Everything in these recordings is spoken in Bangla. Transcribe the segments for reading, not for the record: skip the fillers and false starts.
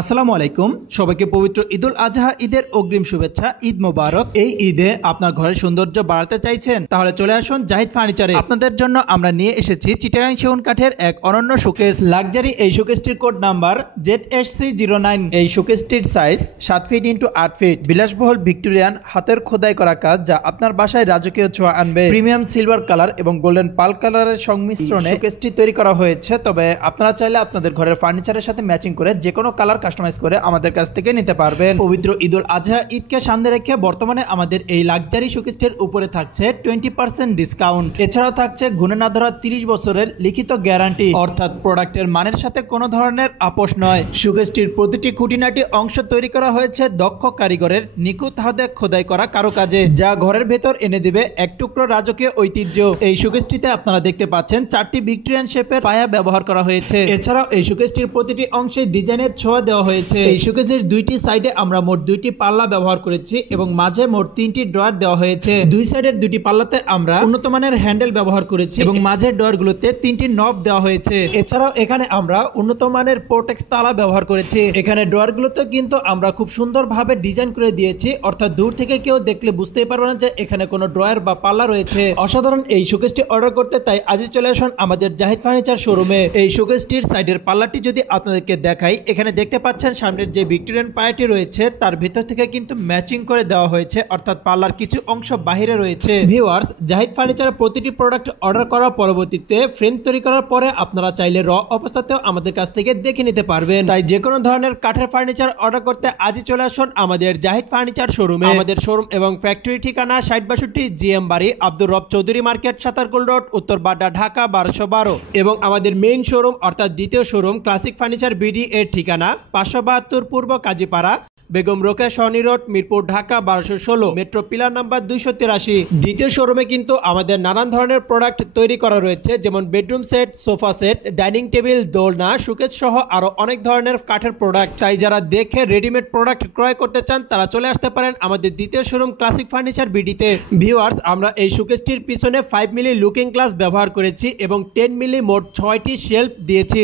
আসসালামু আলাইকুম সবাইকে পবিত্র ঈদুল আজহা ঈদের অগ্রিম শুভেচ্ছা। ঈদ মোবারক। এই ঈদে আপনার ঘরের সৌন্দর্য বাড়াতে চাইছেন, তাহলে চলে আসুন জাহিদ ফার্নিচারে। আপনাদের জন্য আমরা নিয়ে এসেছি চিটাগাং সেগুন কাঠের এক অনন্য শোকেস লাক্সারি। এই শোকেসটির কোড নাম্বার ZSC09। এই শোকেসটির সাইজ 7 ফিট ইন্টু 8 ফিট। বিলাসবহুল ভিক্টোরিয়ান হাতের খোদাই করা কাজ, যা আপনার বাসায় রাজকীয় ছোঁয়া আনবে। প্রিমিয়াম সিলভার কালার এবং গোল্ডেন পাল কালারের সংমিশ্রণে শোকেসটি তৈরি করা হয়েছে। তবে আপনারা চাইলে আপনাদের ঘরের ফার্নিচারের সাথে ম্যাচিং করে যে কোনো কালার কাস্টমাইজ করে আমাদের কাছ থেকে নিতে পারবেন। পবিত্র ঈদুল আজহা ঈদকে সামনে রেখে বর্তমানে আমাদের এই লাক্সারি শোকেসটির উপরে থাকছে 20% ডিসকাউন্ট। এছাড়াও থাকছে গুণে না ধরা 30 বছরের লিখিত গ্যারান্টি, অর্থাৎ প্রোডাক্টের মানের সাথে কোনো ধরনের আপোষ নয়। শোকেসটির প্রতিটি খুঁটিনাটি অংশ তৈরি করা হয়েছে দক্ষ কারিগরের নিখুঁত হাতে খোদাই করা কারুকাজে, যা ঘরের ভেতর এনে দিবে এক টুকরো রাজকীয় ঐতিহ্য। এই শোকেসটিতে আপনারা দেখতে পাচ্ছেন 4টি ভিক্টোরিয়ান শেপের পায়া ব্যবহার করা হয়েছে। এছাড়াও এই শোকেসটির প্রতিটি অংশে ডিজাইনের ছোঁয়া দেওয়া হয়েছে। এই শোকেসের দুইটি সাইডে আমরা মোট 2টি পাল্লা ব্যবহার করেছি এবং মাঝে মোট 3টি ড্রয়ার দেওয়া হয়েছে। দুই সাইডের 2টি পাল্লাতে আমরা উন্নত মানের হ্যান্ডেল ব্যবহার করেছি এবং মাঝের ড্রয়ারগুলোতে 3টি নব দেওয়া হয়েছে। এছাড়াও এখানে আমরা উন্নত মানের প্রোটেক্স তালা ব্যবহার করেছি। এখানে ড্রয়ারগুলোতে কিন্তু আমরা খুব সুন্দরভাবে ডিজাইন করে দিয়েছি, অর্থাৎ দূর থেকে কেউ দেখলে বুঝতেই পারবে না যে এখানে কোনো ড্রয়ার বা পাল্লা রয়েছে। অসাধারণ এই শোকেসটি অর্ডার করতে তাই আজই চলে আসুন আমাদের জাহিদ ফার্নিচার শোরুমে। এই শোকেসটির সাইডের পাল্লাটি যদি আপনাদেরকে দেখাই, এখানে দেখতে পাচ্ছেন সামনের যে ভিক্টোরিয়ান পায়াটি রয়েছে তার ভিতর থেকে কিন্তু ম্যাচিং করে দেওয়া হয়েছে, অর্থাৎ পাল্লার কিছু অংশ বাহিরে রয়েছে। ভিউয়ার্স, জাহিদ ফার্নিচারের প্রতিটি প্রোডাক্ট অর্ডার করার পরবর্তীতে ফ্রেম তৈরি করার পরে আপনারা চাইলে র অবস্থাতেও আমাদের কাছ থেকে দেখে নিতে পারবেন। তাই যে কোনো ধরনের কাঠের ফার্নিচার অর্ডার করতে আজই চলে আসুন আমাদের জাহিদ ফার্নিচার শোরুমে। আমাদের শোরুম এবং ফ্যাক্টরি ঠিকানা 6062 GM বাড়ি, আব্দুর রব চৌধুরী মার্কেট, সাতারকুল রোড, উত্তর বাড্ডা, ঢাকা 1212। এবং আমাদের মেইন শোরুম অর্থাৎ দ্বিতীয় শোরুম ক্লাসিক ফার্নিচার BD এর ঠিকানা 572 পূর্ব Kazipara, Begum Rokeya Sarani road, Mirpur, Dhaka 1216, metro pillar number 283। দ্বিতীয় শোরুমে কিন্তু আমাদের নানান ধরনের প্রোডাক্ট তৈরি করা রয়েছে, যেমন bedroom set, sofa set, dining table, দোলনা, শোকেস সহ আরো অনেক ধরনের কাঠের প্রোডাক্ট। তাই যারা দেখে রেডিমেড প্রোডাক্ট ক্রয় করতে চান তারা চলে আসতে পারেন আমাদের দ্বিতীয় শোরুম ক্লাসিক ফার্নিচার BD তে। ভিউয়ার্স, আমরা এই শোকেসটির পিছনে 5 মিলি লুকিং গ্লাস ব্যবহার করেছি এবং 10 মিলি মোট 6টি শেলফ দিয়েছি।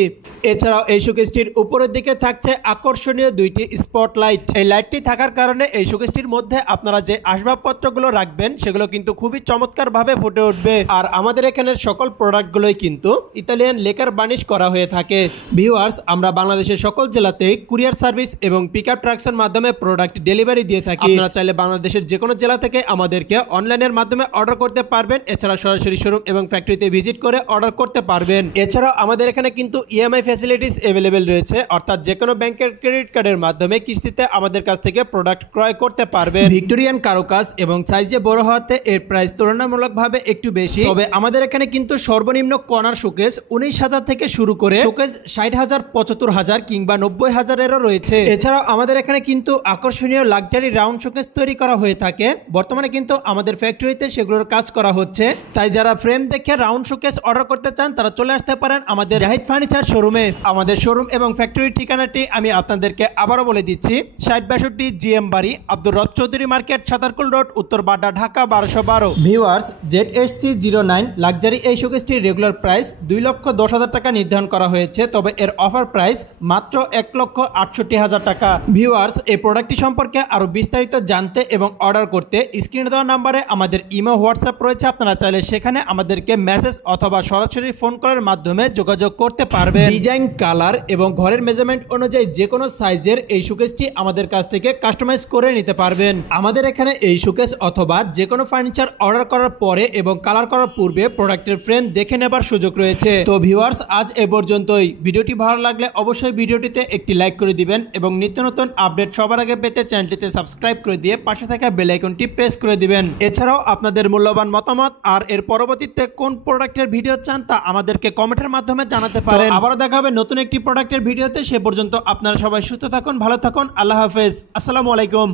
এছাড়াও এই শোকেসটির উপরের দিকে থাকছে আকর্ষণীয় 2টি স্পটলাইট। এই লাইটটি থাকার কারণে এই শোকেসটির মধ্যে আপনারা যে আসবাবপত্রগুলো রাখবেন সেগুলো কিন্তু খুবই চমৎকারভাবে ফুটে উঠবে। আর আমাদের এখানের সকল প্রোডাক্টগুলোই কিন্তু ইতালিয়ান লেকার বার্নিশ করা হয়ে থাকে। ভিউয়ার্স, আমরা বাংলাদেশের সকল জেলাতেই কুরিয়ার সার্ভিস এবং পিকআপ ট্রাক্সের মাধ্যমে প্রোডাক্ট ডেলিভারি দিয়ে থাকি। আপনারা চাইলে বাংলাদেশের যে কোনো জেলা থেকে আমাদেরকে অনলাইনের মাধ্যমে অর্ডার করতে পারবেন। এছাড়া সরাসরি শোরুম এবং ফ্যাক্টরিতে ভিজিট করে অর্ডার করতে পারবেন। এছাড়াও আমাদের এখানে কিন্তু EMI ফ্যাসিলিটিস অ্যাভেলেবেল রয়েছে, অর্থাৎ যে কোনো ব্যাংকের ক্রেডিট কার্ডের মাধ্যমে কিস্তিতে আমাদের কাছ থেকে প্রোডাক্ট ক্রয় করতে পারবেন। ভিক্টোরিয়ান কারুকাজ এবং সাইজে বড় হওয়াতে এর প্রাইস তুলনামূলকভাবে একটু বেশি। তবে আমাদের এখানে কিন্তু সর্বনিম্ন কর্নার শোকেস 19,000 থেকে শুরু করে শোকেস 60,000, 75,000 কিংবা 90,000-এরও রয়েছে। এছাড়াও আমাদের এখানে কিন্তু আকর্ষণীয় লাক্সারি রাউন্ড শোকেস তৈরি করা হয়ে থাকে। বর্তমানে কিন্তু আমাদের ফ্যাক্টরিতে সেগুলোর কাজ করা হচ্ছে। তাই যারা ফ্রেম দেখে রাউন্ড শোকেস অর্ডার করতে চান তারা চলে আসতে পারেন আমাদের জাহিদ ফার্নিচার শোরুমে। আমাদের শোরুম এবং ফ্যাক্টরির ঠিকানাটি আমি আপনাদেরকে আবারও বলে দিচ্ছি, 6062 GM বাড়ি, আব্দুর রব চৌধুরী মার্কেট, সাতারকুল রোড, উত্তর Badda, Dhaka 1212। Viewers, ZSC09 luxury এই শোকেসটির রেগুলার প্রাইস 2,10,000 টাকা নির্ধারণ করা হয়েছে, তবে এর অফার প্রাইস মাত্র 1,68,000 টাকা। ভিউয়ার্স, এই প্রোডাক্টটি সম্পর্কে আরো বিস্তারিত জানতে এবং অর্ডার করতে স্ক্রিনে দেওয়া নাম্বারে আমাদের ইমো, হোয়াটসঅ্যাপ রয়েছে। আপনারা চাইলে সেখানে আমাদেরকে মেসেজ অথবা সরাসরি ফোন কলের মাধ্যমে যোগাযোগ করতে পারবেন। ডিজাইন, কালার এবং ঘরের মেজারমেন্ট অনুযায়ী যে কোনো সাইজের এই শোকেসটি আমাদের কাছ থেকে কাস্টমাইজ করে নিতে পারবেন। আমাদের এখানে এই শোকেস অথবা যে কোনো ফার্নিচার অর্ডার করার পরে এবং কালার করার পূর্বে প্রোডাক্টের ফ্রেম দেখে নেবার সুযোগ রয়েছে। তো ভিউয়ার্স, আজ এ পর্যন্তই। ভিডিওটি ভালো লাগলে অবশ্যই ভিডিওটিতে একটি লাইক করে দিবেন এবং নিত্য নতুন আপডেট সবার আগে পেতে চ্যানেলটিতে সাবস্ক্রাইব করে দিয়ে পাশে থাকা বেল আইকনটি প্রেস করে দিবেন। এছাড়াও আপনাদের মূল্যবান মতামত আর এর পরবর্তীতে কোন প্রোডাক্টের ভিডিও চান তা আমাদেরকে কমেন্টের মাধ্যমে জানাতে পারেন। আবারও দেখা হবে নতুন একটি প্রোডাক্টের ভিডিওতে। সে পর্যন্ত আপনারা সবাই সুস্থ থাকুন, ভালো থাকুন। আল্লাহ হাফেজ। আসসালামু আলাইকুম।